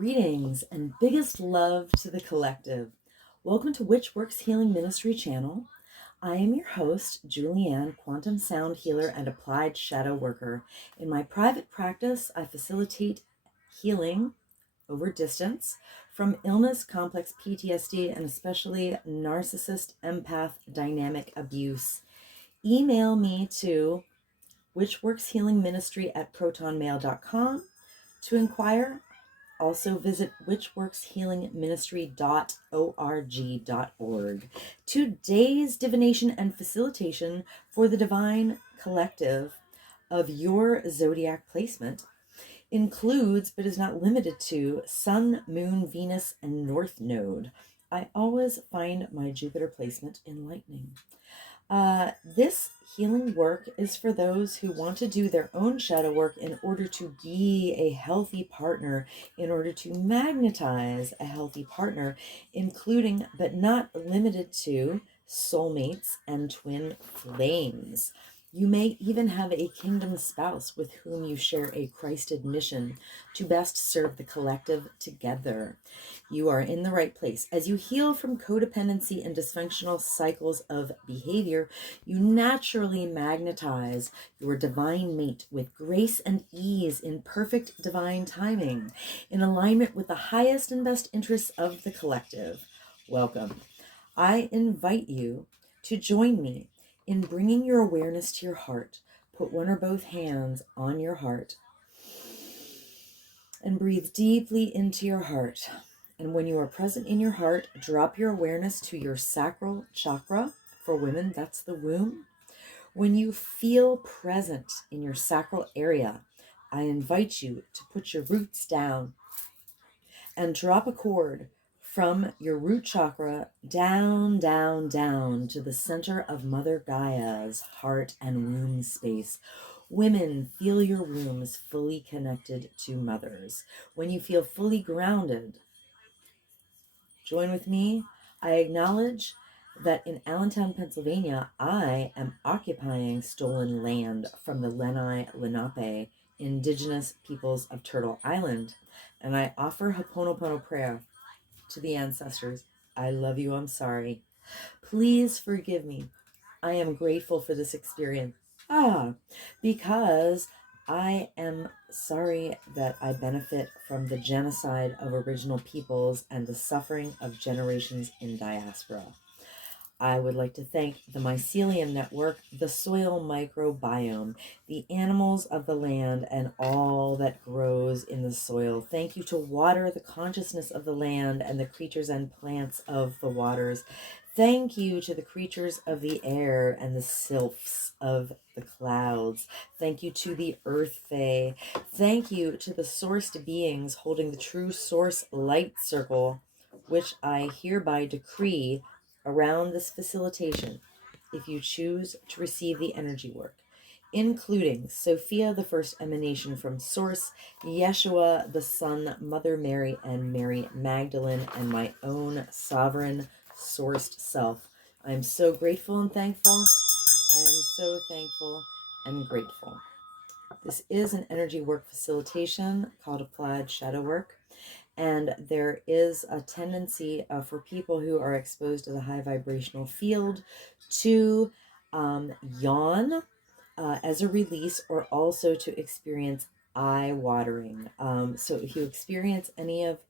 Greetings and biggest love to the collective. Welcome to Which Works Healing Ministry channel. I am your host, Julianne, quantum sound healer and applied shadow worker. In my private practice, I facilitate healing over distance from illness, complex PTSD, and especially narcissist, empath, dynamic abuse. Email me to whichworkshealingministry@protonmail.com to inquire. Also visit whichworkshealingministry.org.org. Today's divination and facilitation for the divine collective of your zodiac placement includes, but is not limited to, Sun, Moon, Venus, and North Node. I always find my Jupiter placement enlightening. This healing work is for those who want to do their own shadow work in order to be a healthy partner, in order to magnetize a healthy partner, including but not limited to soulmates and twin flames. You may even have a kingdom spouse with whom you share a Christed mission to best serve the collective together. You are in the right place. As you heal from codependency and dysfunctional cycles of behavior, you naturally magnetize your divine mate with grace and ease in perfect divine timing, in alignment with the highest and best interests of the collective. Welcome. I invite you to join me in bringing your awareness to your heart. Put one or both hands on your heart and breathe deeply into your heart. And when you are present in your heart, drop your awareness to your sacral chakra. For women, that's the womb. When you feel present in your sacral area, I invite you to put your roots down and drop a cord from your root chakra down, down, down to the center of Mother Gaia's heart and womb space. Women, feel your wombs fully connected to mothers. When you feel fully grounded, join with me. I acknowledge that in Allentown, Pennsylvania, I am occupying stolen land from the Lenape indigenous peoples of Turtle Island, and I offer Ho'oponopono prayer to the ancestors. I love you, I'm sorry. Please forgive me. I am grateful for this experience. Because I am sorry that I benefit from the genocide of original peoples and the suffering of generations in diaspora. I would like to thank the Mycelium Network, the soil microbiome, the animals of the land, and all that grows in the soil. Thank you to water, the consciousness of the land, and the creatures and plants of the waters. Thank you to the creatures of the air and the sylphs of the clouds. Thank you to the Earth Fae. Thank you to the sourced beings holding the true source light circle, which I hereby decree around this facilitation, if you choose to receive the energy work, including Sophia, the first emanation from Source, Yeshua, the Son, Mother Mary, and Mary Magdalene, and my own sovereign sourced self. I am so grateful and thankful. I am so thankful and grateful. This is an energy work facilitation called Applied Shadow Work. And there is a tendency for people who are exposed to the high vibrational field to yawn as a release, or also to experience eye watering. So if you experience any of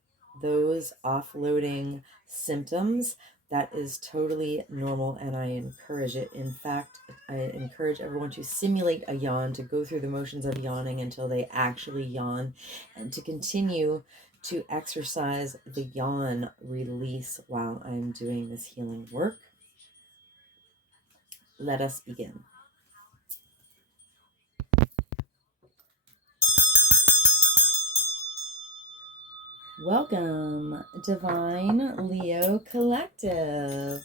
those offloading symptoms, that is totally normal, and I encourage it. In fact, I encourage everyone to simulate a yawn, to go through the motions of yawning until they actually yawn, and to continue to exercise the yawn release while I'm doing this healing work. Let us begin. Welcome, Divine Leo Collective.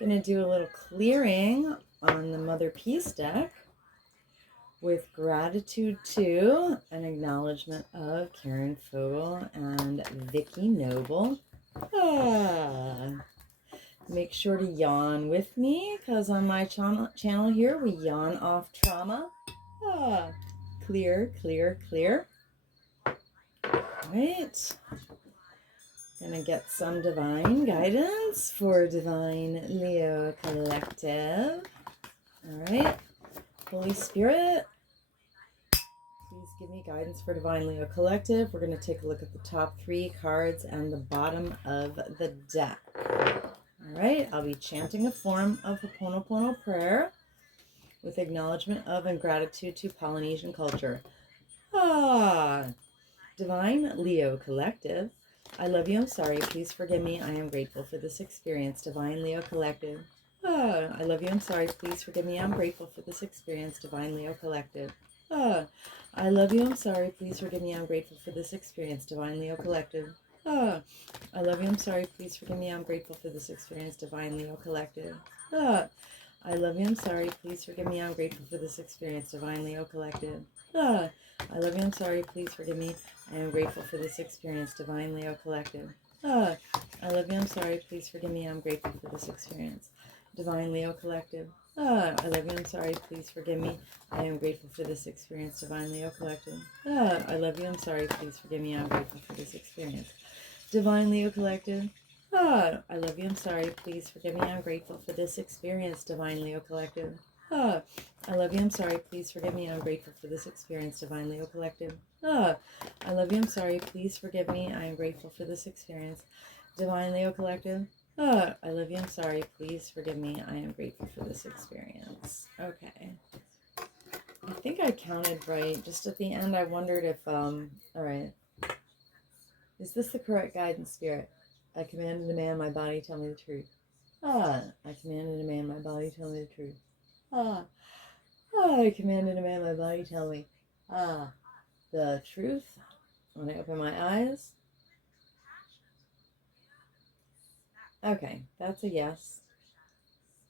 Gonna do a little clearing on the Mother Peace deck with gratitude to an acknowledgement of Karen Fogel and Vicky Noble. Make sure to yawn with me, because on my channel here, we yawn off trauma. Clear, clear, clear. right. Gonna get some divine guidance for Divine Leo Collective. All right. Holy Spirit, please give me guidance for Divine Leo Collective. We're going to take a look at the top 3 cards and the bottom of the deck. All right. I'll be chanting a form of Ho'oponopono prayer with acknowledgement of and gratitude to Polynesian culture. Divine Leo Collective, I love you, I'm sorry, please forgive me, I am grateful for this experience. Divine Leo Collective, I love you, I'm sorry, please forgive me, I'm grateful for this experience. Divine Leo Collective, I love you, I'm sorry, please forgive me, I'm grateful for this experience. Divine Leo Collective, I love you, I'm sorry, please forgive me, I'm grateful for this experience. Divine Leo Collective, I love you, I'm sorry, please forgive me, I'm grateful for this experience. Divine Leo Collective, I love you, I'm sorry, please forgive me, I am grateful for this experience. Divine Leo Collective, I love you, I'm sorry, please forgive me, I'm grateful for this experience. Divine Leo Collective, I love you, I'm sorry, please forgive me, I am grateful for this experience. Divine Leo Collective, I love you, I'm sorry, please forgive me, I'm grateful for this experience. Divine Leo Collective, I love you, I'm sorry, please forgive me, I'm grateful for this experience. Divine Leo Collective, I love you, I'm sorry, please forgive me, I'm grateful for this experience. Divine Leo Collective, I love you, I'm sorry, please forgive me, I am grateful for this experience. Divine Leo Collective, I love you, I'm sorry, please forgive me, I am grateful for this experience. Okay. I think I counted right. Just at the end, I wondered if, all right. Is this the correct guidance, Spirit? I command and demand my body tell me the truth. I command and demand my body tell me the truth. I command and demand my body tell me the truth. When I open my eyes. Okay, that's a yes.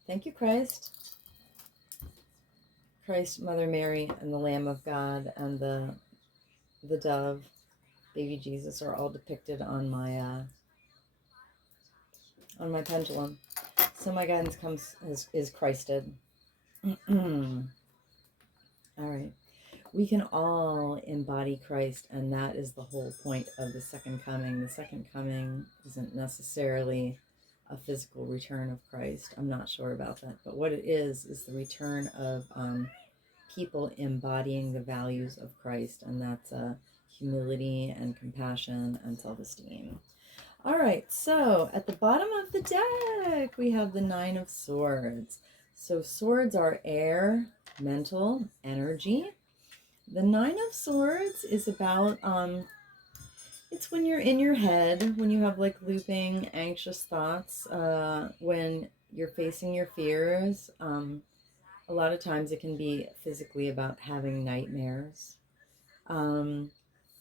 Thank you, Christ. Christ, Mother Mary, and the Lamb of God, and the dove, baby Jesus, are all depicted on my pendulum. So my guidance is Christed. All right. We can all embody Christ, and that is the whole point of the second coming. The second coming isn't necessarily a physical return of Christ. I'm not sure about that, but what it is the return of people embodying the values of Christ, and that's humility and compassion and self-esteem. All right, so at the bottom of the deck, we have the 9 of Swords. So swords are air, mental, energy. The 9 of Swords is about, it's when you're in your head, when you have like looping, anxious thoughts, when you're facing your fears. A lot of times it can be physically about having nightmares.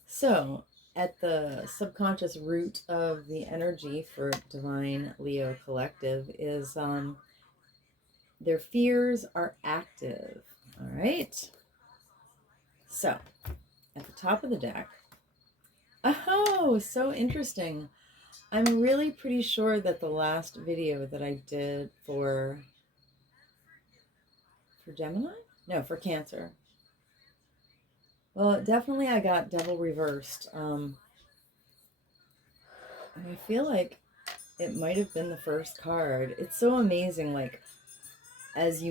So at the subconscious root of the energy for Divine Leo Collective is their fears are active. All right. So at the top of the deck, oh, so interesting. I'm really pretty sure that the last video that I did for Gemini? No, for Cancer. Well, definitely I got Devil Reversed. And I feel like it might have been the first card. It's so amazing, like, as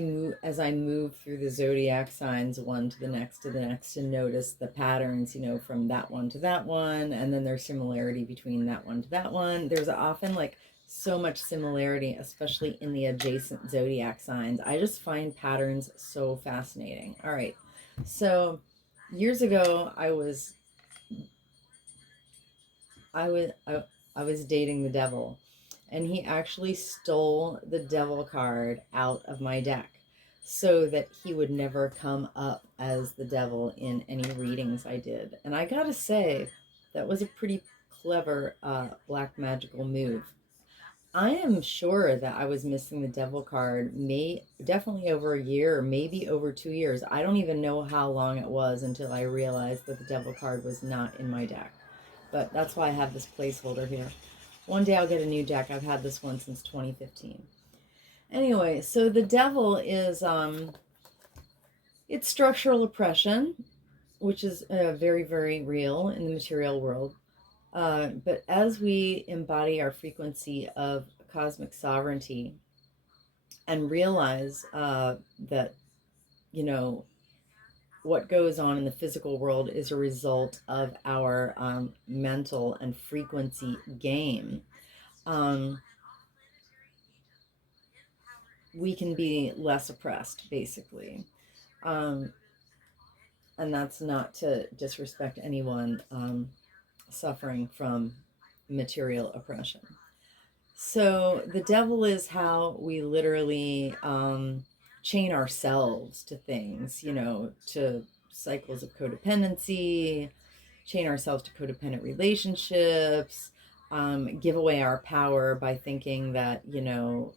I move through the zodiac signs, one to the next to notice the patterns, you know, from that one to that one, and then there's similarity between that one to that one. There's often like so much similarity, especially in the adjacent zodiac signs. I just find patterns so fascinating. All right, so years ago, I was dating the devil. And he actually stole the devil card out of my deck so that he would never come up as the devil in any readings I did. And I gotta say, that was a pretty clever black magical move. I am sure that I was missing the devil card definitely over a year or maybe over 2 years. I don't even know how long it was until I realized that the devil card was not in my deck. But that's why I have this placeholder here. One day I'll get a new deck. I've had this one since 2015. Anyway, so the devil is, it's structural oppression, which is very, very real in the material world. But as we embody our frequency of cosmic sovereignty and realize that, you know, what goes on in the physical world is a result of our mental and frequency game, um, we can be less oppressed, basically. Um, and that's not to disrespect anyone suffering from material oppression. So the devil is how we literally chain ourselves to things, you know, to cycles of codependency, chain ourselves to codependent relationships, give away our power by thinking that, you know,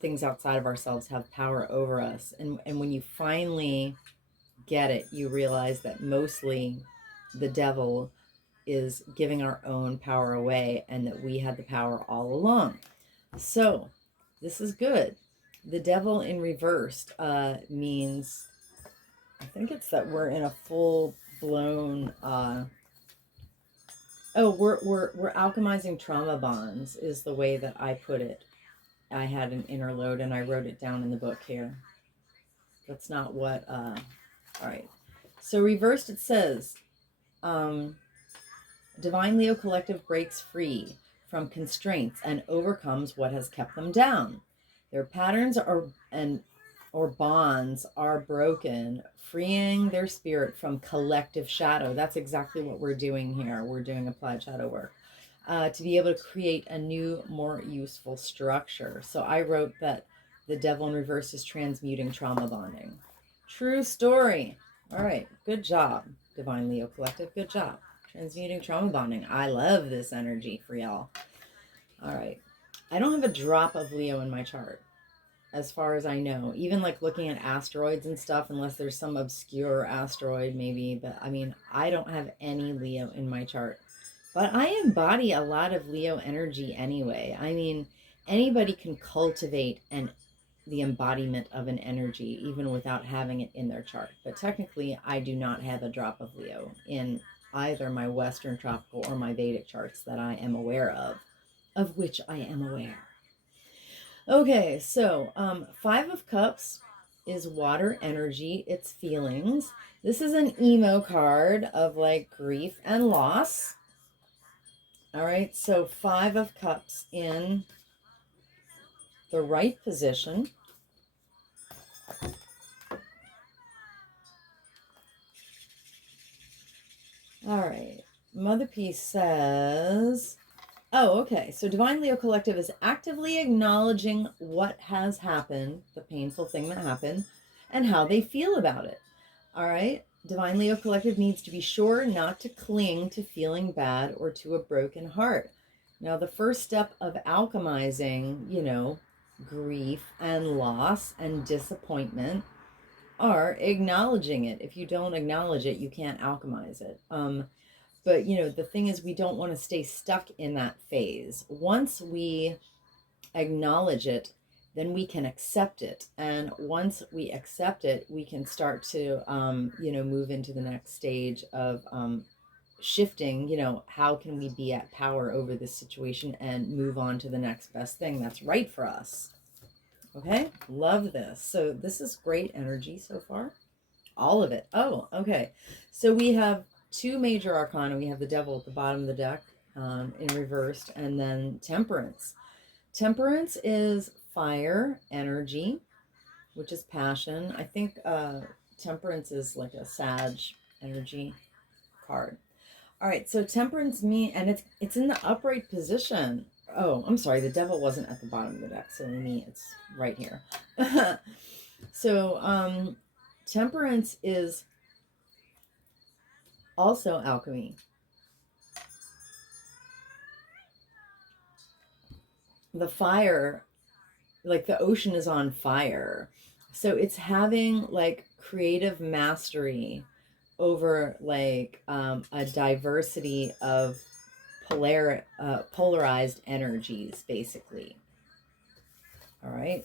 things outside of ourselves have power over us. And when you finally get it, you realize that mostly the devil is giving our own power away and that we had the power all along. So this is good. The devil in reversed means, I think it's that we're in a full blown we're alchemizing trauma bonds is the way that I put it. I had an inner load and I wrote it down in the book here. That's not what all right. So reversed, it says Divine Leo Collective breaks free from constraints and overcomes what has kept them down. Their patterns or bonds are broken, freeing their spirit from collective shadow. That's exactly what we're doing here. We're doing applied shadow work to be able to create a new, more useful structure. So I wrote that the devil in reverse is transmuting trauma bonding. True story. All right. Good job, Divine Leo Collective. Good job. Transmuting trauma bonding. I love this energy for y'all. All right. I don't have a drop of Leo in my chart, as far as I know. Even like looking at asteroids and stuff, unless there's some obscure asteroid maybe. But I mean, I don't have any Leo in my chart. But I embody a lot of Leo energy anyway. I mean, anybody can cultivate the embodiment of an energy even without having it in their chart. But technically, I do not have a drop of Leo in either my Western tropical or my Vedic charts that I am aware of which I am aware. Okay, so Five of Cups is water energy, it's feelings. This is an emo card of like grief and loss. All right, so Five of Cups in the right position. All right, Mother Peace says, oh, okay, so Divine Leo Collective is actively acknowledging what has happened, the painful thing that happened, and how they feel about it. All right, Divine Leo Collective needs to be sure not to cling to feeling bad or to a broken heart. Now, the first step of alchemizing, you know, grief and loss and disappointment are acknowledging it. If you don't acknowledge it, you can't alchemize it. But, you know, the thing is, we don't want to stay stuck in that phase. Once we acknowledge it, then we can accept it. And once we accept it, we can start to, you know, move into the next stage of shifting, you know, how can we be at power over this situation and move on to the next best thing that's right for us. Okay, love this. So this is great energy so far. All of it. Oh, okay. So we have two major arcana. We have the devil at the bottom of the deck in reversed, and then temperance. Temperance is fire energy, which is passion. I think temperance is like a Sag energy card. All right, so temperance and it's in the upright position. Oh, I'm sorry, the devil wasn't at the bottom of the deck, so it's right here. So temperance is also alchemy. The fire, like the ocean is on fire. So it's having like creative mastery over like a diversity of polarized energies, basically. All right.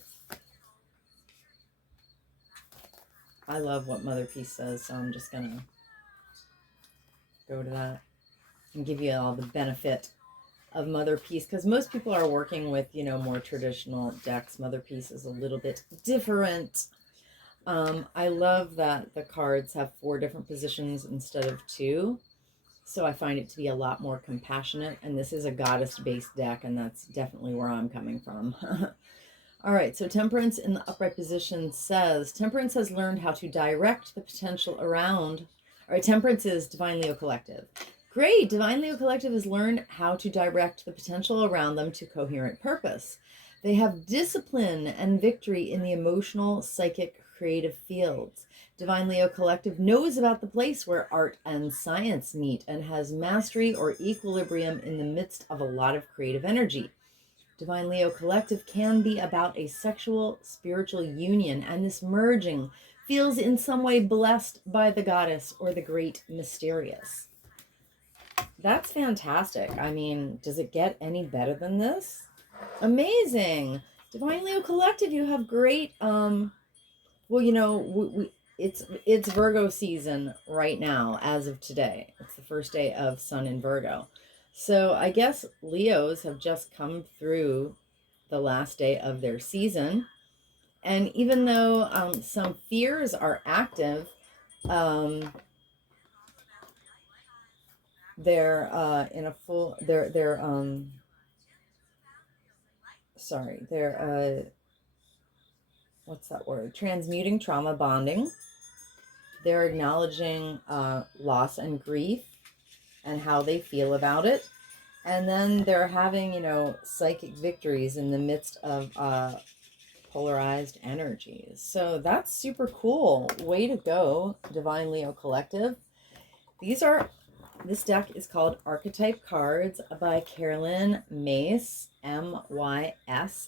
I love what Mother Peace says, so I'm just gonna go to that. and give you all the benefit of Mother Peace, because most people are working with, more traditional decks. Mother Peace is a little bit different. I love that the cards have 4 different positions instead of 2. So I find it to be a lot more compassionate. And this is a goddess-based deck, and that's definitely where I'm coming from. All right, so Temperance in the upright position says, Temperance has learned how to direct the potential around. All right, Temperance is Divine Leo Collective. Great, Divine Leo Collective has learned how to direct the potential around them to coherent purpose. They have discipline and victory in the emotional, psychic, creative fields. Divine Leo Collective knows about the place where art and science meet and has mastery or equilibrium in the midst of a lot of creative energy. Divine Leo Collective can be about a sexual, spiritual union, and this merging feels in some way blessed by the goddess or the great mysterious. That's fantastic. I mean, does it get any better than this? Amazing. Divine Leo Collective, you have great, it's Virgo season right now as of today. It's the first day of Sun in Virgo. So I guess Leos have just come through the last day of their season. And even though some fears are active, they're in a full, they're what's that word? Transmuting trauma bonding. They're acknowledging loss and grief and how they feel about it. And then they're having, psychic victories in the midst of polarized energies. So that's super cool. Way to go, Divine Leo Collective. This deck is called Archetype Cards by Carolyn Mace, MYSS.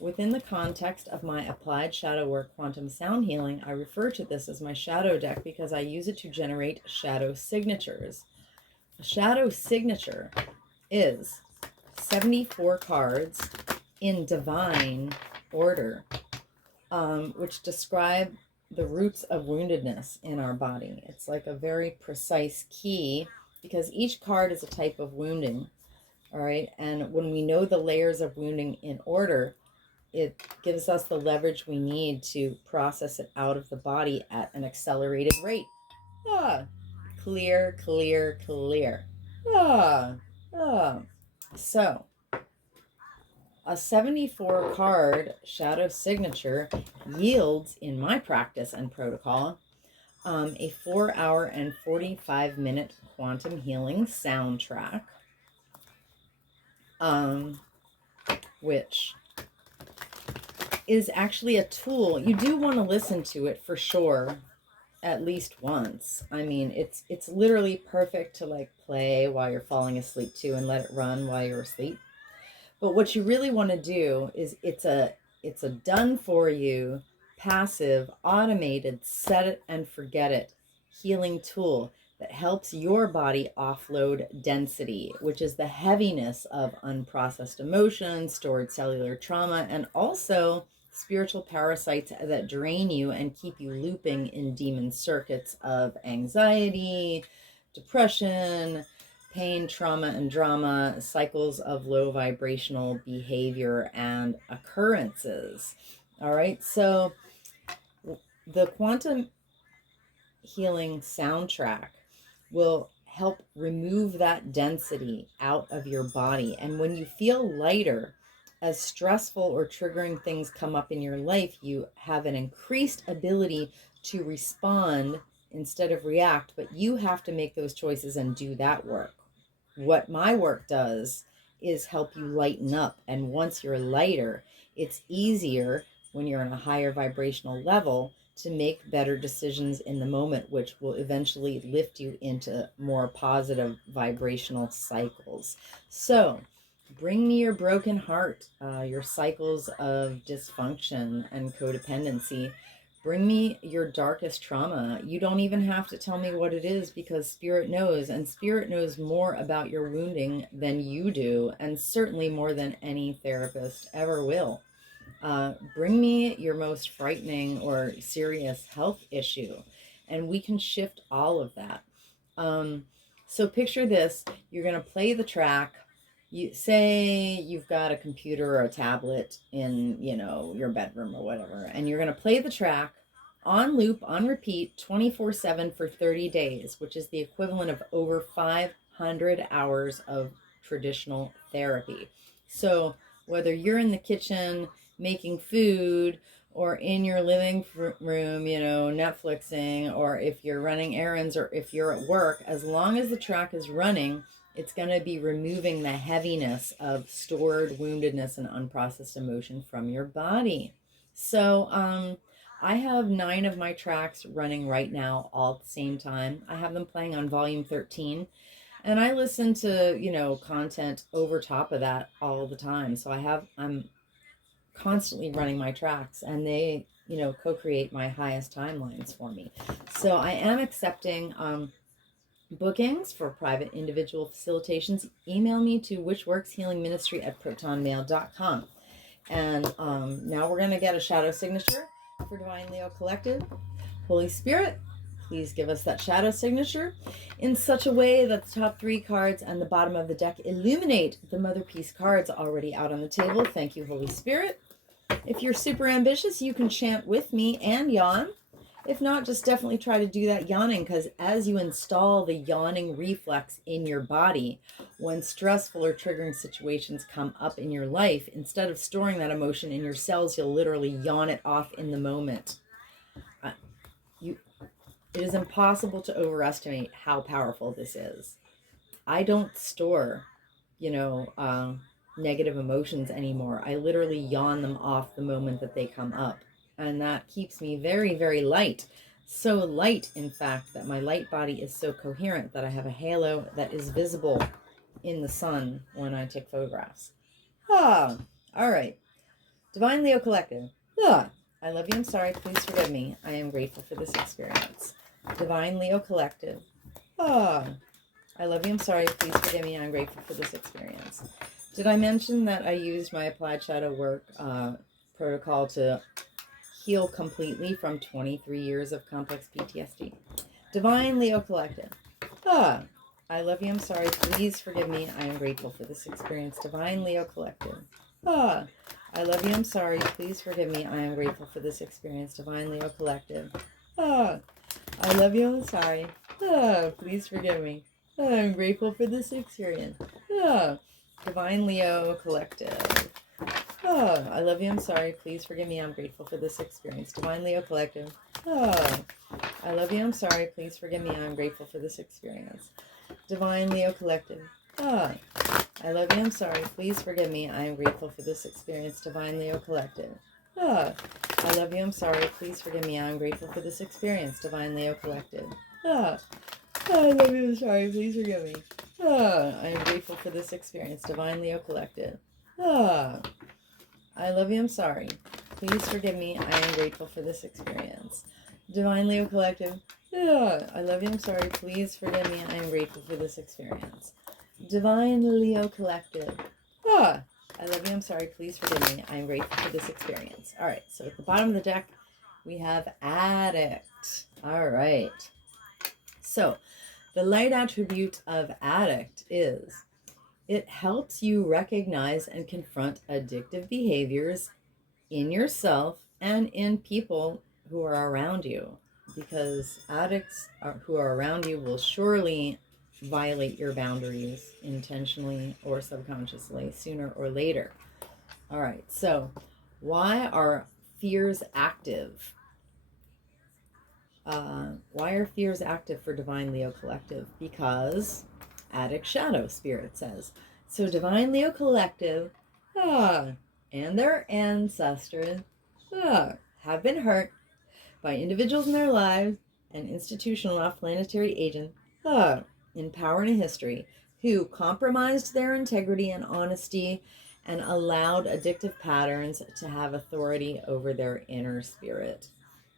Within the context of my applied shadow work quantum sound healing, I refer to this as my shadow deck because I use it to generate shadow signatures. A shadow signature is 74 cards in divine order, which describe the roots of woundedness in our body. It's like a very precise key because each card is a type of wounding, all right? And when we know the layers of wounding in order, it gives us the leverage we need to process it out of the body at an accelerated rate. Clear, clear, clear. So, a 74 card shadow signature yields, in my practice and protocol, a 4-hour and 45-minute quantum healing soundtrack, which is actually a tool. You do want to listen to it for sure at least once. I mean, it's literally perfect to like play while you're falling asleep too and let it run while you're asleep. But what you really want to do is it's a done for you, passive, automated, set it and forget it healing tool that helps your body offload density, which is the heaviness of unprocessed emotions, stored cellular trauma, and also spiritual parasites that drain you and keep you looping in demon circuits of anxiety, depression, pain, trauma, and drama, cycles of low vibrational behavior and occurrences. All right, so the quantum healing soundtrack will help remove that density out of your body. And when you feel lighter, as stressful or triggering things come up in your life, you have an increased ability to respond instead of react, but you have to make those choices and do that work. What my work does is help you lighten up. And once you're lighter, it's easier when you're on a higher vibrational level to make better decisions in the moment, which will eventually lift you into more positive vibrational cycles. So bring me your broken heart, your cycles of dysfunction and codependency. Bring me your darkest trauma. You don't even have to tell me what it is because Spirit knows, and Spirit knows more about your wounding than you do, and certainly more than any therapist ever will. Bring me your most frightening or serious health issue, and we can shift all of that. So picture this, you're going to play the track. You say you've got a computer or a tablet in, your bedroom or whatever, and you're going to play the track on loop, on repeat, 24/7 for 30 days, which is the equivalent of over 500 hours of traditional therapy. So whether you're in the kitchen making food, or in your living room, Netflixing, or if you're running errands, or if you're at work, as long as the track is running, it's going to be removing the heaviness of stored woundedness and unprocessed emotion from your body. So, I have 9 of my tracks running right now, all at the same time. I have them playing on volume 13. And I listen to, content over top of that all the time. So I'm constantly running my tracks, and they co-create my highest timelines for me. So I am accepting bookings for private individual facilitations. Email me to whichworkshealingministry@protonmail.com. And now we're going to get a shadow signature for Divine Leo Collective. Holy Spirit, please give us that shadow signature in such a way that the top 3 cards and the bottom of the deck illuminate the Mother Peace cards already out on the table. Thank you, Holy Spirit. If you're super ambitious, you can chant with me and yawn. If not, just definitely try to do that yawning, because as you install the yawning reflex in your body, when stressful or triggering situations come up in your life, instead of storing that emotion in your cells, you'll literally yawn it off in the moment. It is impossible to overestimate how powerful this is. I don't store, negative emotions anymore. I literally yawn them off the moment that they come up. And that keeps me very, very light. So light, in fact, that my light body is so coherent that I have a halo that is visible in the sun when I take photographs. All right. Divine Leo Collective. I love you. I'm sorry. Please forgive me. I am grateful for this experience. Divine Leo Collective. I love you. I'm sorry. Please forgive me. I'm grateful for this experience. Did I mention that I used my applied shadow work protocol to heal completely from 23 years of complex PTSD? Divine Leo Collective. I love you. I'm sorry. Please forgive me. I am grateful for this experience. Divine Leo Collective. I love you. I'm sorry. Please forgive me. I am grateful for this experience. Divine Leo Collective. I love you. I'm sorry. Please forgive me. I'm grateful for this experience. Divine Leo Collective. I love you. I'm sorry. Please forgive me. I'm grateful for this experience. Divine Leo Collective. I love you. I'm sorry. Please forgive me. I'm grateful for this experience. Divine Leo Collective. I love you. I'm sorry. Please forgive me. I am grateful for this experience. Divine Leo Collective. I love you. I'm sorry. Please forgive me. I am grateful for this experience. Divine Leo Collective. I love you. I'm sorry. Please forgive me. I am grateful for this experience. Divine Leo Collective. I love you. I'm sorry. Please forgive me. I am grateful for this experience. Divine Leo Collective. I love you. I'm sorry. Please forgive me. I am grateful for this experience. Divine Leo Collective. I love you. I'm sorry. Please forgive me. I am grateful for this experience. All right. So at the bottom of the deck, we have addict. All right. So the light attribute of addict is it helps you recognize and confront addictive behaviors in yourself and in people who are around you, because addicts who are around you will surely violate your boundaries intentionally or subconsciously sooner or later. All right, so why are fears active? Why are fears active for Divine Leo Collective? Because addict shadow spirit says. So Divine Leo Collective and their ancestors have been hurt by individuals in their lives and institutional off-planetary agents in power and history who compromised their integrity and honesty and allowed addictive patterns to have authority over their inner spirit.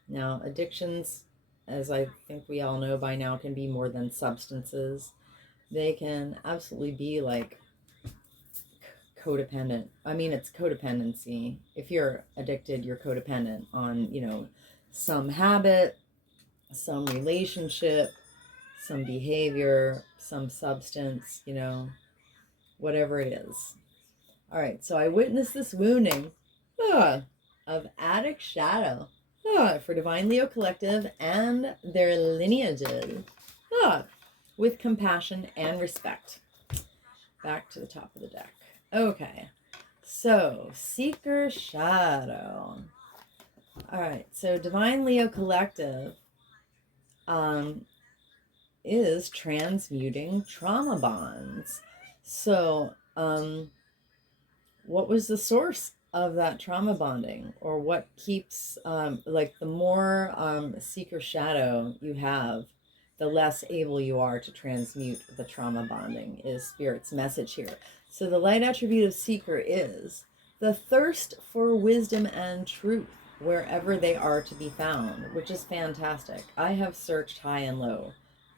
Now, addictions, as I think we all know by now, can be more than substances. They can absolutely be like codependent. I mean, it's codependency. If you're addicted, you're codependent on, some habit, some relationship, some behavior, some substance, whatever it is. All right, so I witnessed this wounding of Attic Shadow for Divine Leo Collective and their lineages with compassion and respect. Back to the top of the deck. Okay, so Seeker Shadow. All right, so Divine Leo Collective is transmuting trauma bonds. So, what was the source of that trauma bonding, or what keeps the more seeker shadow you have, the less able you are to transmute the trauma bonding, is Spirit's message here. So the light attribute of seeker is the thirst for wisdom and truth wherever they are to be found, which is fantastic. I have searched high and low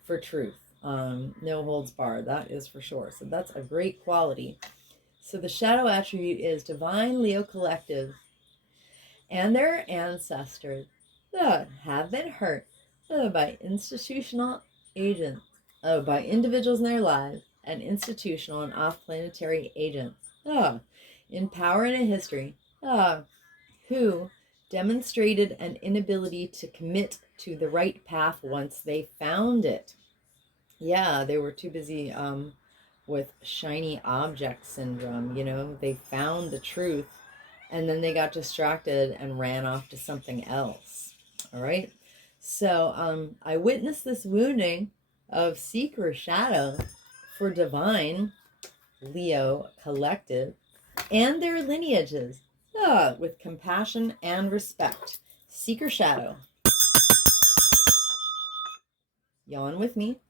for truth, no holds barred, that is for sure. So that's a great quality. So the shadow attribute is Divine Leo Collective and their ancestors have been hurt by institutional agents, by individuals in their lives, and institutional and off-planetary agents in power and in history who demonstrated an inability to commit to the right path once they found it. Yeah, they were too busy with shiny object syndrome. They found the truth and then they got distracted and ran off to something else. All right. So I witnessed this wounding of Seeker Shadow for Divine Leo Collective and their lineages with compassion and respect. Seeker Shadow. Yawn with me.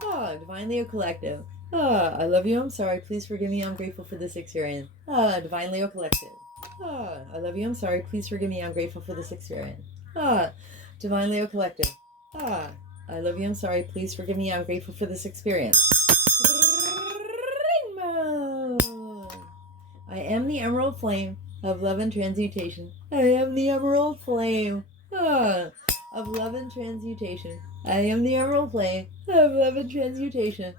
Divine Leo Collective. I love you. I'm sorry. Please forgive me. I'm grateful for this experience. Divine Leo Collective. I love you. I'm sorry. Please forgive me. I'm grateful for this experience. Divine Leo Collective. I love you. I'm sorry. Please forgive me. I'm grateful for this experience. Rainbow. I am the emerald flame of love and transmutation. I am the emerald flame of love and transmutation. I am the emerald flame of love and transmutation.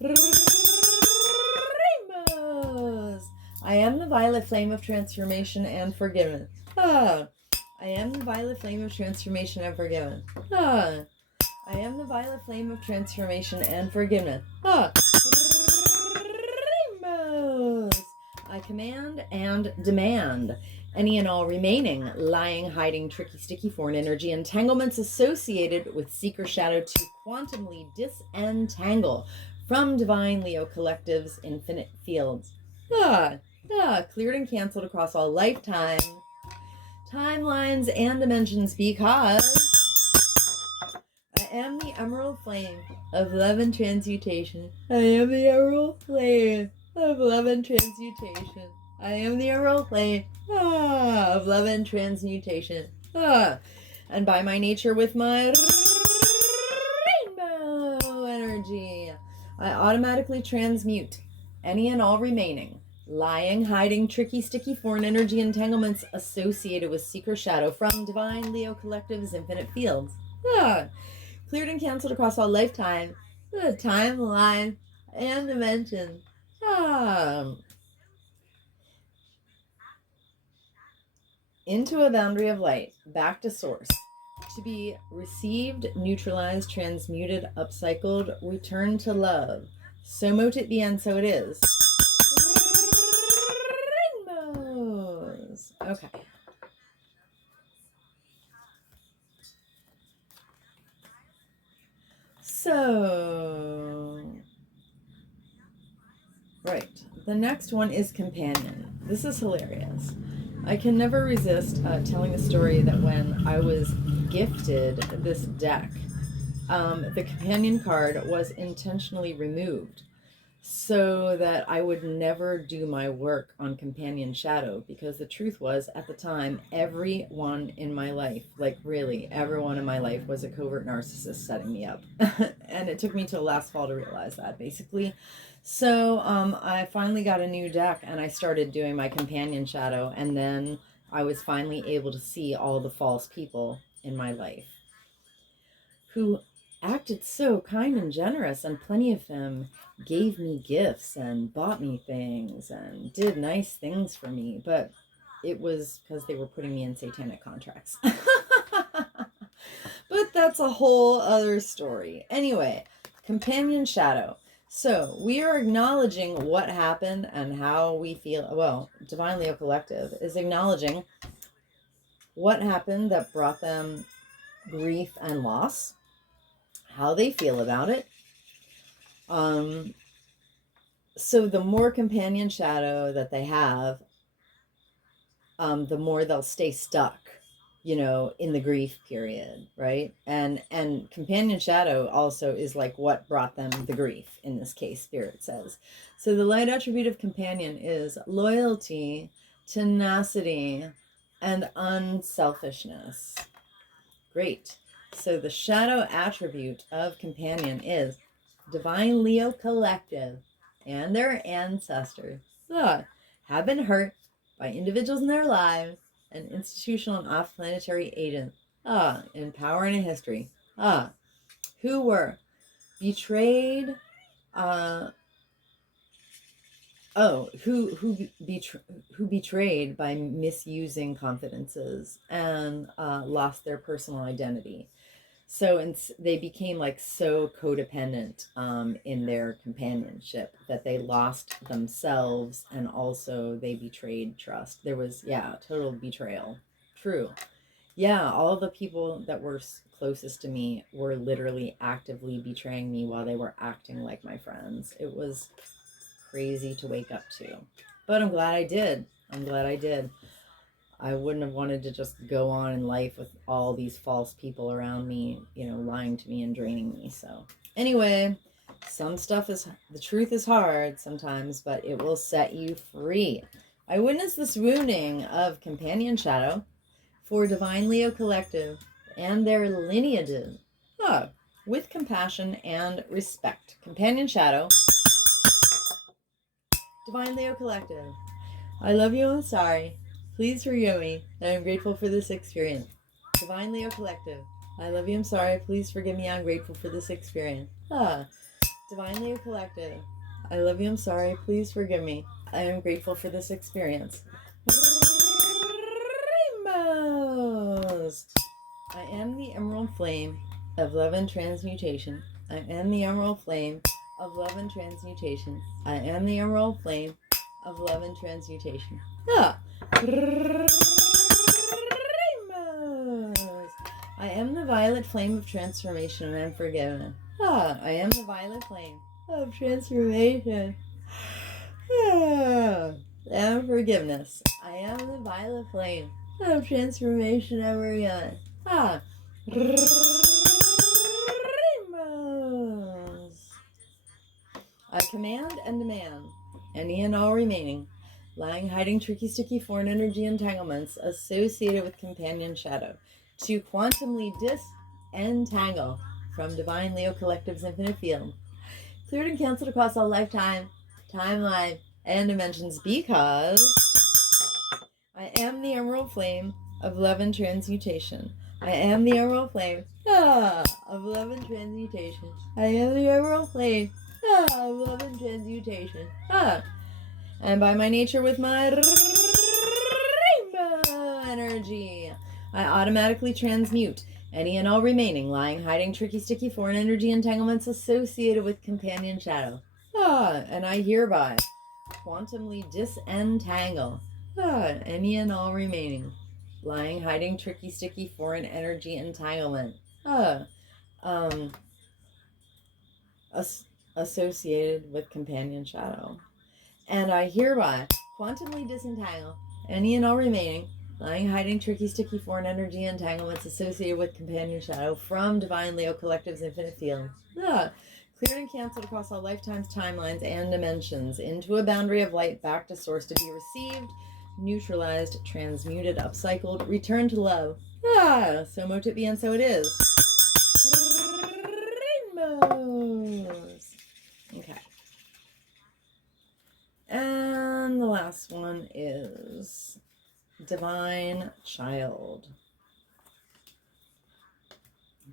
Rainbows. I am the violet flame of transformation and forgiveness. I am the violet flame of transformation and forgiveness. I am the violet flame of transformation and forgiveness. Rainbows. I command and demand any and all remaining lying, hiding, tricky, sticky foreign energy entanglements associated with Seeker Shadow to quantumly disentangle from Divine Leo Collective's infinite fields. Cleared and canceled across all lifetime, timelines, and dimensions, because I am the emerald flame of love and transmutation. I am the emerald flame of love and transmutation. I am the emerald flame of love and transmutation. And by my nature, with my rainbow energy, I automatically transmute any and all remaining lying, hiding, tricky, sticky foreign energy entanglements associated with Seeker Shadow from Divine Leo Collective's infinite fields. Cleared and canceled across all lifetime, timeline, and dimensions. Into a boundary of light, back to source, to be received, neutralized, transmuted, upcycled, returned to love. So mote it be, and so it is. Rainbows. Okay. So, right. The next one is companion. This is hilarious. I can never resist telling the story that when I was gifted this deck, the companion card was intentionally removed so that I would never do my work on companion shadow, because the truth was, at the time, everyone in my life, like really everyone in my life, was a covert narcissist setting me up. And it took me till last fall to realize that, basically. So I finally got a new deck and I started doing my companion shadow, and then I was finally able to see all the false people in my life who acted so kind and generous, and plenty of them gave me gifts and bought me things and did nice things for me, but it was because they were putting me in satanic contracts. But that's a whole other story. Anyway, companion shadow. So we are acknowledging what happened and how we feel. Well, Divine Leo Collective is acknowledging what happened that brought them grief and loss, how they feel about it. So the more companion shadow that they have, the more they'll stay stuck, in the grief period, right? And companion shadow also is like what brought them the grief in this case, Spirit says. So the light attribute of companion is loyalty, tenacity, and unselfishness. Great. So the shadow attribute of companion is Divine Leo Collective and their ancestors have been hurt by individuals in their lives and institutional and off-planetary agents in power and in history who were betrayed who betrayed by misusing confidences and lost their personal identity. So they became like so codependent in their companionship that they lost themselves, and also they betrayed trust. There was, total betrayal. True. Yeah, all the people that were closest to me were literally actively betraying me while they were acting like my friends. It was crazy to wake up to. But I'm glad I did. I wouldn't have wanted to just go on in life with all these false people around me, lying to me and draining me. So anyway, the truth is hard sometimes, but it will set you free. I witnessed this wounding of companion shadow for Divine Leo Collective and their lineages with compassion and respect. Companion shadow, Divine Leo Collective. I love you, I'm sorry. Please forgive me, and I'm grateful for this experience. Divine Leo Collective. I love you, I'm sorry. Please forgive me, I'm grateful for this experience. Divine Leo Collective. I love you, I'm sorry. Please forgive me. I am grateful for this experience. Rainbows. I am the emerald flame of love and transmutation. I am the emerald flame of love and transmutation. I am the emerald flame of love and transmutation. Rainbows. I am the violet flame of transformation and forgiveness. I am the violet flame of transformation and forgiveness. I am the violet flame of transformation and forgiveness. Rainbows. I command and demand any and all remaining lying, hiding, tricky, sticky, foreign energy entanglements associated with companion shadow to quantumly disentangle from Divine Leo Collective's infinite field, cleared and canceled across all lifetime, timeline, and dimensions, because I am the emerald flame of love and transmutation. I am the emerald flame of love and transmutation. I am the emerald flame of love and transmutation. And by my nature, with my rainbow energy, I automatically transmute any and all remaining lying, hiding, tricky, sticky, foreign energy entanglements associated with companion shadow. And I hereby quantumly disentangle any and all remaining lying, hiding, tricky, sticky, foreign energy entanglement associated with companion shadow. And I hereby quantumly disentangle any and all remaining lying, hiding, tricky, sticky, foreign energy entanglements associated with companion shadow from Divine Leo Collective's infinite field. Cleared and canceled across all lifetimes, timelines, and dimensions into a boundary of light back to source to be received, neutralized, transmuted, upcycled, returned to love. So mote it be, and so it is. Rainbows. Okay. And the last one is Divine Child.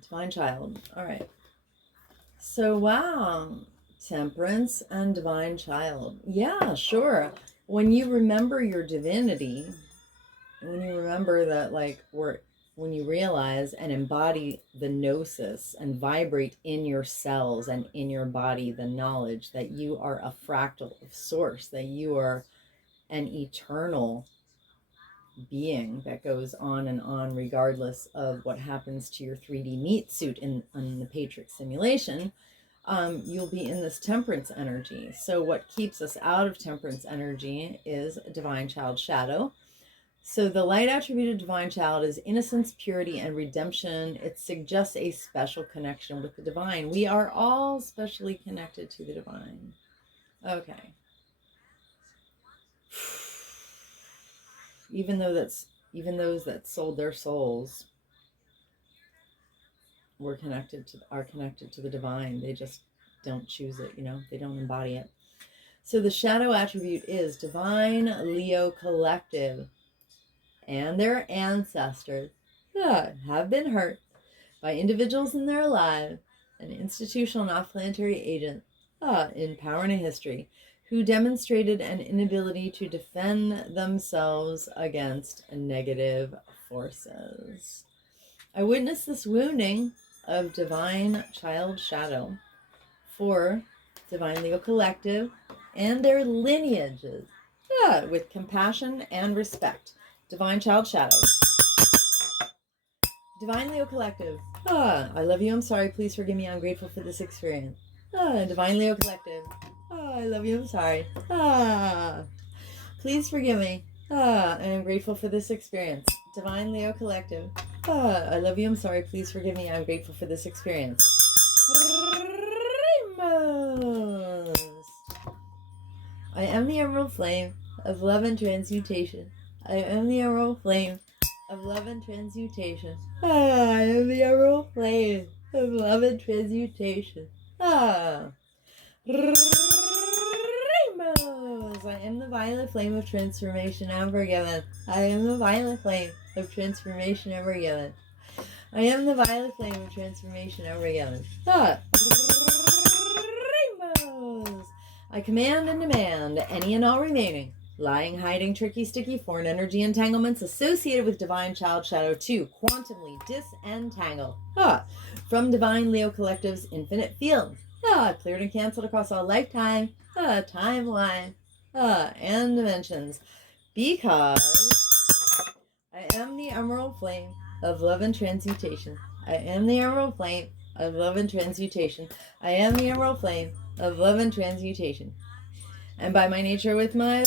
Divine Child. All right. So, wow, temperance and divine child. Yeah, sure. When you remember your divinity, when you remember that, like, when you realize and embody the gnosis and vibrate in your cells and in your body the knowledge that you are a fractal of source, that you are an eternal being that goes on and on regardless of what happens to your 3D meat suit in the Patriarch simulation, you'll be in this temperance energy. So what keeps us out of temperance energy is divine child shadow. So the light attribute of divine child is innocence, purity, and redemption. It suggests a special connection with the divine. We are all specially connected to the divine. Okay. Even those that sold their souls are connected to the divine. They just don't choose it, they don't embody it. So the shadow attribute is divine Leo collective and their ancestors have been hurt by individuals in their lives and institutional and off-planetary agents in power and in history who demonstrated an inability to defend themselves against negative forces. I witnessed this wounding of divine child shadow for divine Leo collective and their lineages with compassion and respect. Divine child shadow. Divine Leo collective. I love you. I'm sorry. Please forgive me. I'm grateful for this experience. Divine Leo collective. I love you. I'm sorry. Please forgive me. I am grateful for this experience. Divine Leo collective. I love you. I'm sorry. Please forgive me. I'm grateful for this experience. I am the emerald flame of love and transmutation. I am the emerald flame of love and transmutation. I am the emerald flame of love and transmutation. Rainbows! I am the violet flame of transformation and forgiven. I am the violet flame of transformation and forgiven. I am the violet flame of transformation and forgiven. Rainbows! I command and demand any and all remaining lying, hiding, tricky, sticky, foreign energy entanglements associated with divine child shadow to quantumly disentangle from divine Leo collective's infinite fields. Cleared and canceled across all lifetime, timeline, and dimensions. Because I am the emerald flame of love and transmutation. I am the emerald flame of love and transmutation. I am the emerald flame of love and transmutation. And by my nature with my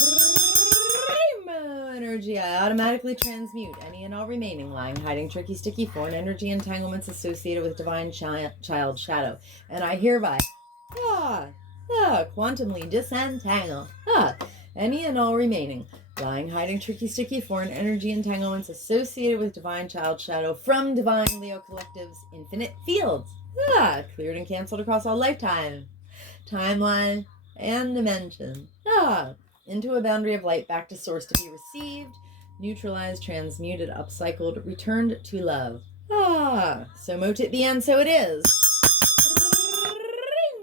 rainbow energy, I automatically transmute any and all remaining lying, hiding, tricky, sticky, foreign energy entanglements associated with divine child shadow. And I hereby quantumly disentangle any and all remaining lying, hiding, tricky, sticky, foreign energy entanglements associated with divine child shadow from divine Leo collective's infinite fields. Cleared and canceled across all lifetime, timeline, and dimension. Into a boundary of light back to source to be received, neutralized, transmuted, upcycled, returned to love. So mote it be, and so it is.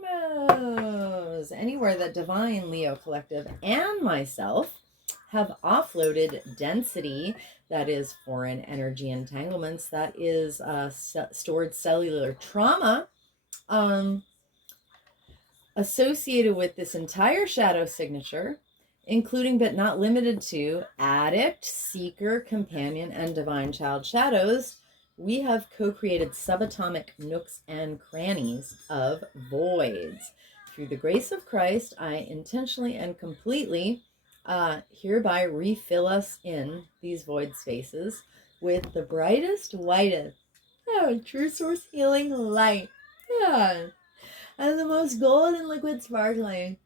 Rainbows! Anywhere that divine Leo collective and myself have offloaded density, that is foreign energy entanglements, that is stored cellular trauma, associated with this entire shadow signature, including but not limited to addict, seeker, companion, and divine child shadows, we have co-created subatomic nooks and crannies of voids. Through the grace of Christ, I intentionally and completely hereby refill us in these void spaces with the brightest, whitest, true source healing light. And the most golden liquid sparkling,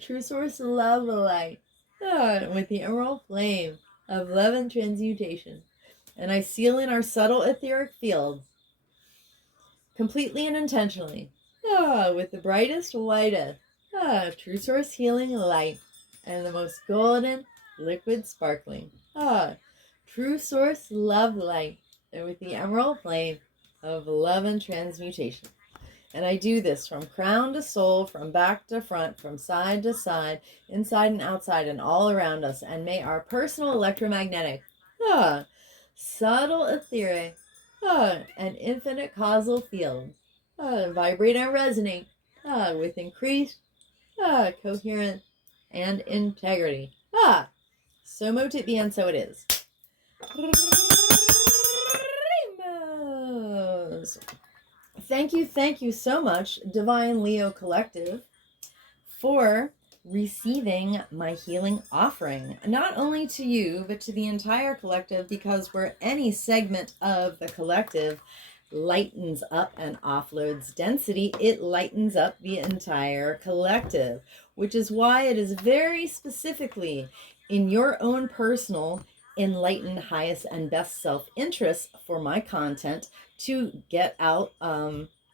true source love light, with the emerald flame of love and transmutation. And I seal in our subtle etheric fields, completely and intentionally, with the brightest, whitest, true source healing light, and the most golden liquid sparkling, true source love light, and with the emerald flame of love and transmutation. And I do this from crown to sole, from back to front, from side to side, inside and outside, and all around us. And may our personal electromagnetic, subtle etheric, and infinite causal field vibrate and resonate with increased coherence and integrity. So mote it be, and so it is. Thank you so much, Divine Leo Collective, for receiving my healing offering. Not only to you, but to the entire collective, because where any segment of the collective lightens up and offloads density, it lightens up the entire collective, which is why it is very specifically in your own personal enlightened highest and best self-interest for my content to get out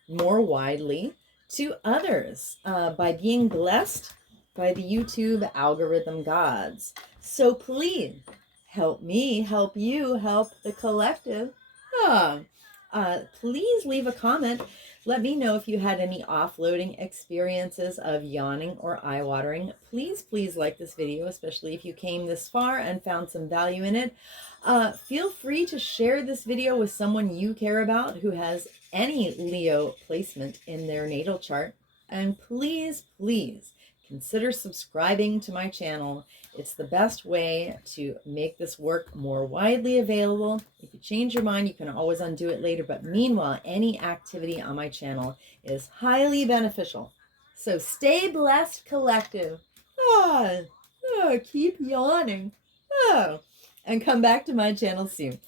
more widely to others by being blessed by the YouTube algorithm gods. So please help me, help you, help the collective. Please leave a comment. Let me know if you had any offloading experiences of yawning or eye-watering. Please like this video, especially if you came this far and found some value in it. Feel free to share this video with someone you care about who has any Leo placement in their natal chart. And please consider subscribing to my channel. It's the best way to make this work more widely available. If you change your mind, you can always undo it later. But meanwhile, any activity on my channel is highly beneficial. So stay blessed, collective. Keep yawning. And come back to my channel soon.